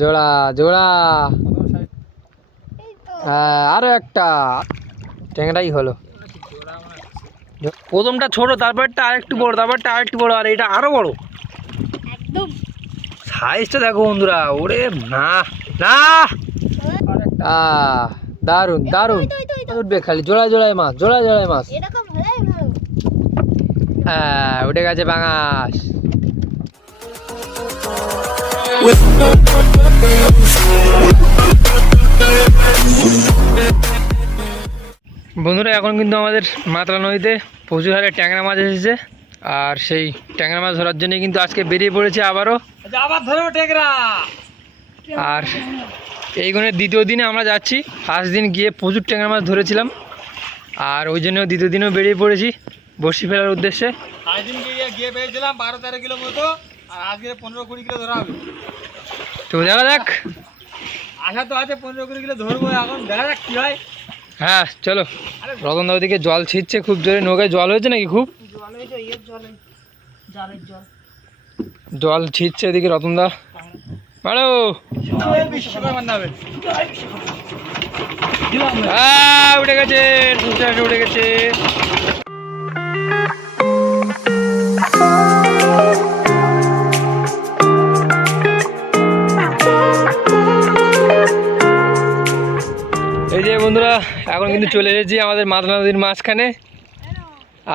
জোড়া জোড়া। হ্যাঁ আরও একটা। ট্যাংরাই হলো। প্রথমটা ছোট তারপরটা আরেকটু বড় তারপরটা আরেকটু বড় আর এটা আরও বড়। একদম। সাইজটা দেখো বন্ধুরা ওরে না না। আহ, দারুণ দারুণ উঠবে খালি জোড়ায় জোড়ায় মাছ জোড়ায় জোড়ায় মাছ। এরকম হলেই ভালো। হ্যাঁ উঠে গেছে বাঙাস বন্ধুরা এখন কিন্তু আমাদের মাতলা নদীতে প্রচুর হারে ট্যাংরা মাছ এসেছে। আর সেই ট্যাংরা মাছ ধরার জন্য কিন্তু আজকে বেরিয়ে পড়েছে আবারও। আবার ধরো টেকরা আর এই গুণের দ্বিতীয় দিনে আমরা যাচ্ছি। ফার্স্ট দিন গিয়ে প্রচুর ট্যাংরা মাছ ধরেছিলাম। আর ওই জন্য দ্বিতীয় দিনেও বেরিয়ে পড়েছি বসি ফেলার উদ্দেশ্যে। গিয়ে গিয়ে পেয়েছিলাম বারো তেরো কিলো মতো আর আজকে পনেরো কুড়ি কিলো ধরা হবে। তো দেখা যাক। আশা তো আছে পনেরো কুড়ি কিলো ধরবো এখন দেখা যাক কি হয়। হ্যাঁ চলো। রতনদা ওদিকে জল ছিটছে খুব জোরে নৌকায় জল হয়েছে নাকি খুব? জল ছিটছে এদিকে মারো। বিশ্বকাপ মান্না হবে আহ, উঠে গেছে উঠে গেছে। কিন্তু চলে এসেছি আমাদের মাতলা নদীর মাঝখানে।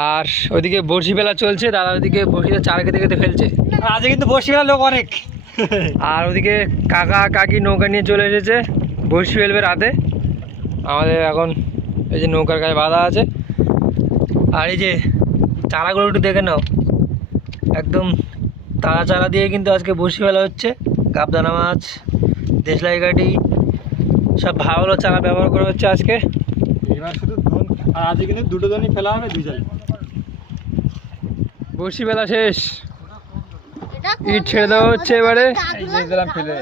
আর ওইদিকে ফেলা চলছে দাদা ওইদিকে বড়শিটা চার কেটে কেটে ফেলছে। আজকে কিন্তু বসে গেল লোক অনেক। আর ওদিকে কাকা কাকি নৌকা নিয়ে চলে এসেছে বড়শি ফেলবে রাতে। আমাদের এখন এই যে নৌকার গায়ে বাঁধা আছে। আর এই যে চারাগুলো একটু দেখে নাও। একদম তারা চারা দিয়ে কিন্তু আজকে বসি ফেলা হচ্ছে। কাপদানা মাছ দেশলাই কাঠি সব ভালো ভালো চারা ব্যবহার করা হচ্ছে আজকে। আর আজকে কিন্তু দুটো ধনই ফেলা হবে দুই জালে বসি ফেলা শেষ। এটা ইট ছেড়ে দেওয়া হচ্ছে এবারে। এই দিলাম ফেলে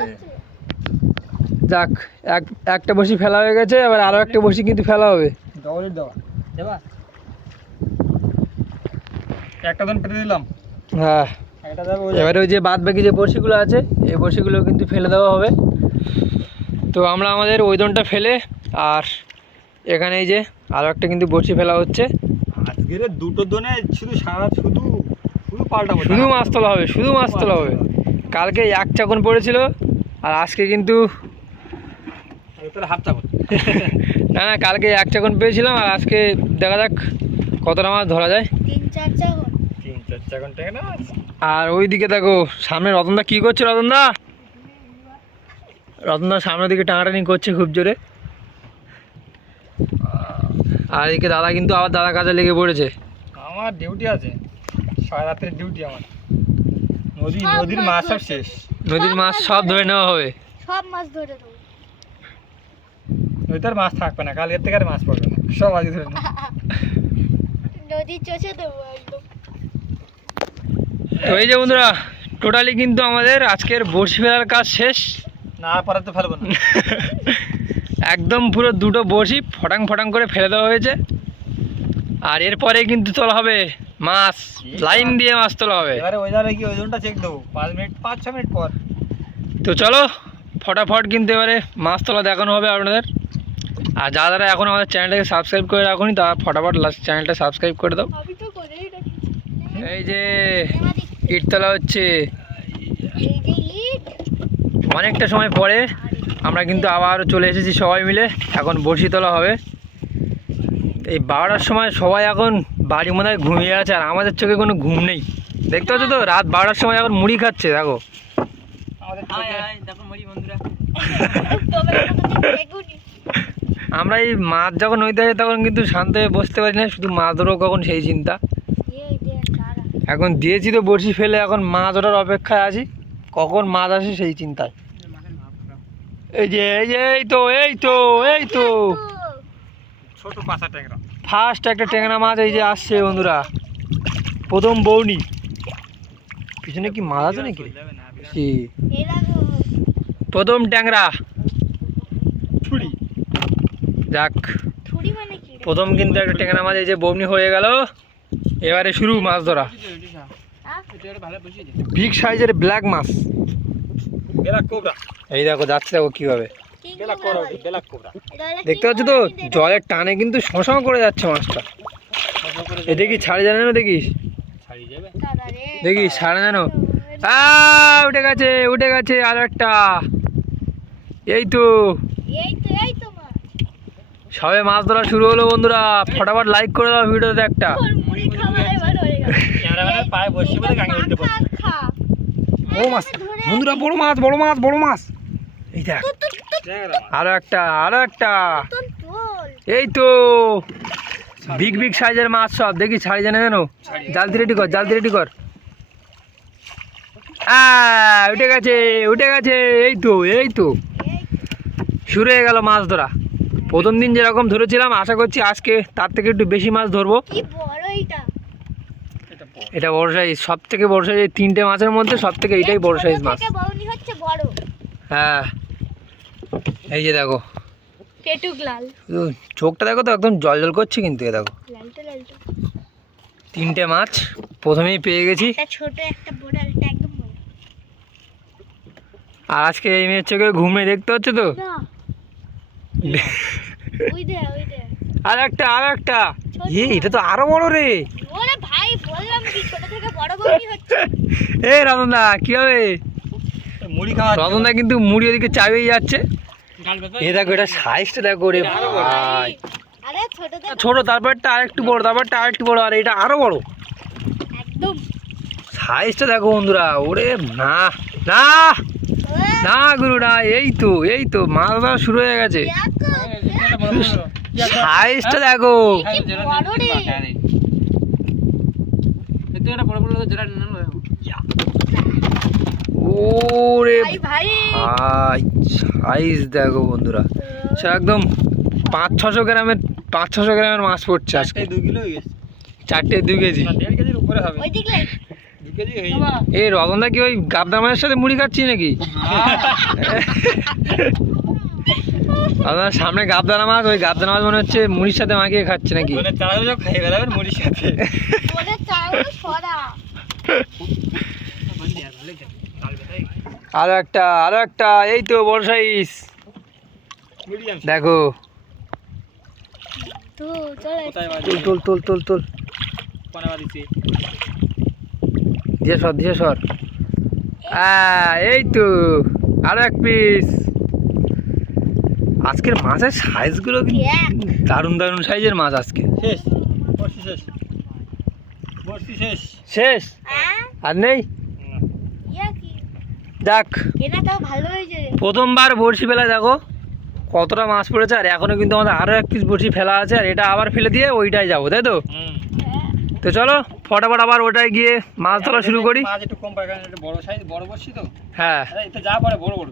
যাক এক একটা বসি ফেলা হয়ে গেছে এবার আরও একটা বসি কিন্তু ফেলা হবে। ডবল দেওয়া। দেবা একটা ধন ফেলে দিলাম। হ্যাঁ। এবারে ওই যে বাদ বাকি যে বড়শিগুলো আছে এই বড়শিগুলো কিন্তু ফেলে দেওয়া হবে। তো আমরা আমাদের ওই দনটা ফেলে আর এখানে এই যে আরও একটা কিন্তু বড়শি ফেলা হচ্ছে। আজকের দুটো দনে শুধু সারা শুধু শুধু পাল্টাবো শুধু মাছ তোলা হবে শুধু মাছ তোলা হবে। কালকে এক চাকন পড়েছিল আর আজকে কিন্তু হাত না না কালকে এক চাকন পেয়েছিলাম আর আজকে দেখা যাক কতটা মাছ ধরা যায়। আর ওই দিকে দেখো সামনে রতনদা কী করছে রতনদা? রতনদা সামনের দিকে টানাটানি করছে খুব জোরে। আর এদিকে দাদা কিন্তু আবার দাদা কাজে লেগে পড়েছে। আমার ডিউটি আছে। সারা রাতের ডিউটি আমার। নদী নদীর মাছ সব শেষ। নদীর মাছ সব ধরে নেওয়া হবে। সব মাছ ধরে দেবো। নদীতে আর মাছ থাকবে না কালকের থেকে আর মাছ পড়বে না। সব আজকে ধরে নেব। নদী চষে দেবো একদম। তো এই যে বন্ধুরা টোটালি কিন্তু আমাদের আজকের বড়শি ফেলার কাজ শেষ। না পরে তো ফেলব না। একদম পুরো দুটো বড়শি ফটাং ফটাং করে ফেলে দেওয়া হয়েছে। আর এরপরে কিন্তু তোলা হবে মাছ লাইন দিয়ে মাছ তোলা হবে। এবারে ওয়েদারে কি ওই জনটা চেক দেবো। পাঁচ মিনিট পাঁচ ছ মিনিট পর। তো চলো ফটাফট কিন্তু এবারে মাছ তোলা দেখানো হবে আপনাদের। আর যারা যারা এখন আমাদের চ্যানেলটাকে সাবস্ক্রাইব করে রাখুনি তারা ফটাফট লাস্ট চ্যানেলটা সাবস্ক্রাইব করে দাও। এই যে ইট তোলা হচ্ছে। এই যে ইট। অনেকটা সময় পরে আমরা কিন্তু আবার চলে এসেছি সবাই মিলে। এখন বড়শি তোলা হবে। এই বারোটার সময় সবাই এখন বাড়ি মনে হয় ঘুমিয়ে আছে আর আমাদের চোখে কোনো ঘুম নেই। দেখতে পাচ্ছ তো? রাত বারোটার সময় এখন মুড়ি খাচ্ছে দেখো। আমাদের দেখো মরি বন্ধুরা তোমরা কতদিন বেগুনি আমরা এই মাছ যখন নদীতে আসে তখন কিন্তু শান্ত হয়ে বসতে পারি না শুধু মাছ ধরো কখন সেই চিন্তা। এখন দিয়েছি তো বড়শি ফেলে এখন মাছ ওঠার অপেক্ষায় আছি। কখন মাছ আসে সেই চিন্তায়। এই যে এই যে এই তো এই তো এই তো। ছোট পাঁচা ট্যাংরা। ফার্স্ট একটা ট্যাংরা মাছ এই যে আসছে বন্ধুরা। প্রথম বৌনি। পিছনে কি মাছ আছে নাকি? কি? প্রথম ট্যাংরা। ছুরি। যাক। ছুরি মানে? প্রথম কিন্তু একটা ট্যাংরা মাছ এই যে বৌনি হয়ে গেল। এবারে শুরু মাছ ধরা? বিগ সাইজের ব্ল্যাক মাছ। এই দেখো যাচ্ছে দেখো কীভাবে। দেখতে পাচ্ছ তো? জলের টানে কিন্তু শশা করে যাচ্ছে মাছটা। এটা কি ছাড়ে জানে না দেখিস। দেখিস ছাড়ে জানো উঠে গেছে উঠে গেছে আর একটা এই তো। সবে মাছ ধরা শুরু হলো বন্ধুরা। ফটাফট লাইক করে দাও ভিডিওতে একটা। বড় মাছ। বন্ধুরা বড় মাছ বড় মাছ বড় মাছ। এই দেখ। আরও একটা আরও একটা। এই তো। বিগ বিগ সাইজের মাছ সব। দেখি ছাড়ি জানে কেন জালতি রেডি কর জালতি রেডি কর। উঠে গেছে উঠে গেছে। এই তো এই তো। শুরু হয়ে গেল মাছ ধরা। প্রথম দিন যেরকম ধরেছিলাম আশা করছি আজকে তার থেকে একটু বেশি মাছ ধরবো। এইটা। এটা বড়। সাইজ সব থেকে বড় সাইজ তিনটে মাছের মধ্যে সব থেকে এইটাই বড় সাইজ মাছ। হ্যাঁ। এই যে দেখো। চোখটা দেখো তো একদম জল জল করছে কিন্তু এ দেখো। তিনটে মাছ প্রথমেই পেয়ে গেছি। আর আজকে এই মেয়ের চোখে ঘুমে দেখতে হচ্ছে তো? আর একটা আর একটা এ এটা তো আরও বড় রে ওরে ভাই বললাম কি ছোট থেকে বড় বড়নি হচ্ছে এ রতনদা কি হবে? রতনদা কিন্তু মুড়ি ওদিকে চাবেই যাচ্ছে। এ দেখো এটা সাইজটা দেখো রে ভাই। আরে ছোট থেকে ছোট তারপরটা আরেকটু বড় তারপরটা আরেকটু বড় আর এটা আরও বড়। একদম। সাইজটা দেখো বন্ধুরা ওরে না না না গুরু না এই তো এই তো মাছ ধরা শুরু হয়ে গেছে। সাইজটা দেখো। বড় ভাই সাইজ দেখো বন্ধুরা। সে একদম পাঁচ ছশো গ্রামের পাঁচ ছশো গ্রামের মাছ পড়ছে আজকে। দু কিলো চারটে দুই কেজি। না, দেড় কেজির উপরে হবে। ওই দিক। লাইট দু কেজি যাবে এই রতনদা কি ওই গাবদা মাছের সাথে মুড়ি খাচ্ছি নাকি? আপনার সামনে গাবদানা মাছ ওই গাবদানা মাছ মনে হচ্ছে মুড়ির সাথে মাখিয়ে খাচ্ছে নাকি? মানে খাই বেড়াবেন মুড়ির সাথে। বলে চাউল সরা। আরও একটা আরও একটা এই তো বড় সাইজ দেখো। তো চলে কোথায় তুল বাজে তুল তুল তুল। তুল দিয়ে সর দিয়ে সর। এই তো আরও এক পিস আজকের মাছের সাইজগুলো দারুণ দারুণ সাইজের মাছ আজকে। শেষ। শেষ। শেষ। শেষ? হ্যাঁ। আর নেই? যাক। প্রথমবার বড়শি ফেলা দেখো। কতটা মাছ পড়েছে আর এখনও কিন্তু আমাদের আরও এক পিস বড়শি ফেলা আছে আর এটা আবার ফেলে দিয়ে ওইটাই যাব তাই তো। তো চলো ফটাফট আবার ওটাই গিয়ে মাছ ধরা শুরু করি। মাছ একটু কম পায় কারণ এটা বড় সাইজ বড় বর্ষি তো। হ্যাঁ। যা পড়ে বড় বড়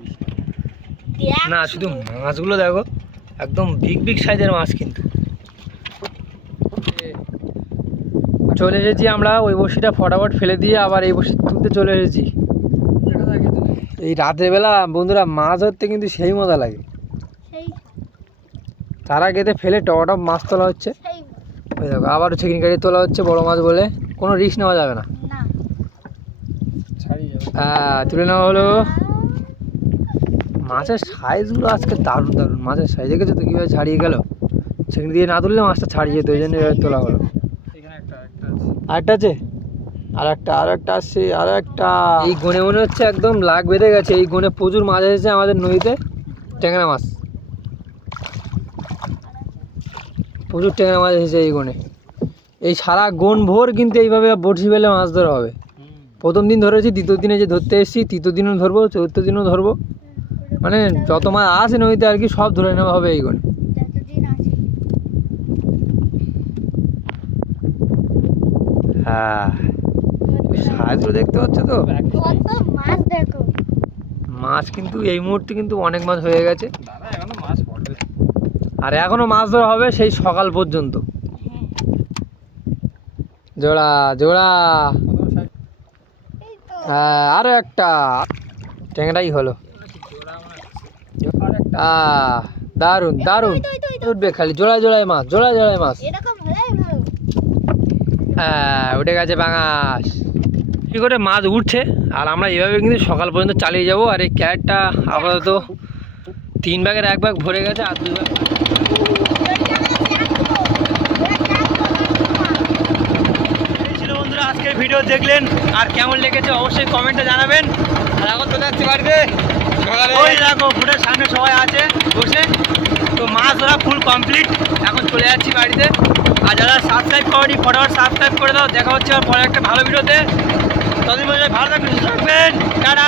না শুধু মাছগুলো দেখো একদম বিগ বিগ সাইজের মাছ কিন্তু। চলে এসেছি আমরা ওই বড়শিটা ফটাফট ফেলে দিয়ে আবার এই বড়শি তুলতে চলে এসেছি। এই রাতের বেলা বন্ধুরা মাছ ধরতে কিন্তু সেই মজা লাগে। তারা গেতে ফেলে টপ মাছ তোলা হচ্ছে। ওই দেখো আবারও চেকিং গাড়ি তোলা হচ্ছে বড় মাছ বলে। কোনো রিস্ক নেওয়া যাবে না। হ্যাঁ তুলে নেওয়া হলো। মাছের সাইজগুলো আজকে দারুণ দারুণ। মাছের সাইজ দেখেছ তো কীভাবে ছাড়িয়ে গেল? সেখানে দিয়ে না তুললে মাছটা ছাড়িয়ে যেত ওই জন্য এভাবে তোলা হলো। এখানে একটা একটা আছে। আরেকটা আছে? আর একটা আর একটা আসছে আর একটা এই গনে মনে হচ্ছে একদম লাগ বেঁধে গেছে। এই গনে প্রচুর মাছ এসেছে আমাদের নদীতে। ট্যাংরা মাছ। প্রচুর ট্যাংরা মাছ এসেছে এই গনে। এই সারা গন ভোর কিন্তু এইভাবে বড়শি ফেলে মাছ ধরা হবে। প্রথম দিন ধরেছি দ্বিতীয় দিনে যে ধরতে এসেছি তৃতীয় দিনও ধরবো চতুর্থ দিনও ধরবো। মানে যত মাছ আসে নদীতে আর কি সব ধরে নেওয়া হবে এই গনে যতদিন আছি। হ্যাঁ সাইজগুলো দেখতে পাচ্ছ তো? কত মাছ দেখো। মাছ কিন্তু এই মুহূর্তে কিন্তু অনেক মাছ হয়ে গেছে। দাদা এখনও মাছ আর এখনও মাছ ধরা হবে সেই সকাল পর্যন্ত। হ্যাঁ জোড়া। জোড়া হ্যাঁ আরও একটা। ট্যাংরাই হলো। আহ দারুণ দারুণ উঠবে খালি জোড়ায় জোড়ায় মাছ জোড়ায় জোড়ায় মাছ। হ্যাঁ উঠে গেছে বাঙাস কি করে মাছ উঠছে? আর আমরা এভাবে কিন্তু সকাল পর্যন্ত চালিয়ে যাব। আর এই ক্যাটটা আপাতত তিন ভাগের এক ভাগ ভরে গেছে আর দুই ভাগ ছিল বন্ধুরা আজকের ভিডিও দেখলেন। আর কেমন লেগেছে অবশ্যই কমেন্টে জানাবেন। আর এখন চলে যাচ্ছি বাড়িতে। ওই দেখো ফুটের সামনে সবাই আছে, বসে। তো মাছ ধরা ফুল কমপ্লিট এখন চলে যাচ্ছি বাড়িতে। আর যারা সাবস্ক্রাইব করি ফটোয়ার সাবস্ক্রাইব করে দাও। দেখা হচ্ছে আর পরে একটা ভালো ভিডিওতে। ততদিন ভালো থাকবেন। টাটা!